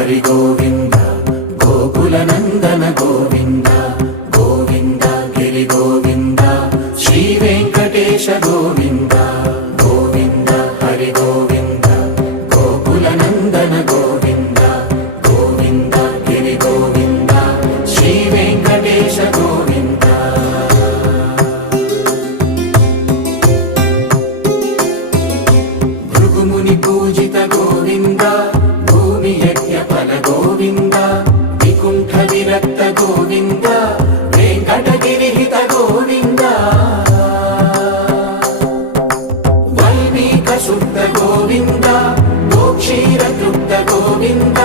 హరి గోవింద గోకుల నందన గోవింద గోవింద గిరి గోవింద శ్రీ వెంకటేశ గోవింద గోవింద హరి గోవింద గోకుల నందన గోవింద గోవింద గిరి గోవింద శ్రీ వెంకటేశ గోవింద భృగుముని పూజిత గోవింద భూమి యజ్ఞ ఫల గోవింద వికుంఠ విరక్త గోవింద వెంకటగిరిహిత గోవింద వల్మీక శుద్ధ గోవింద గోక్షీర తృప్త గోవింద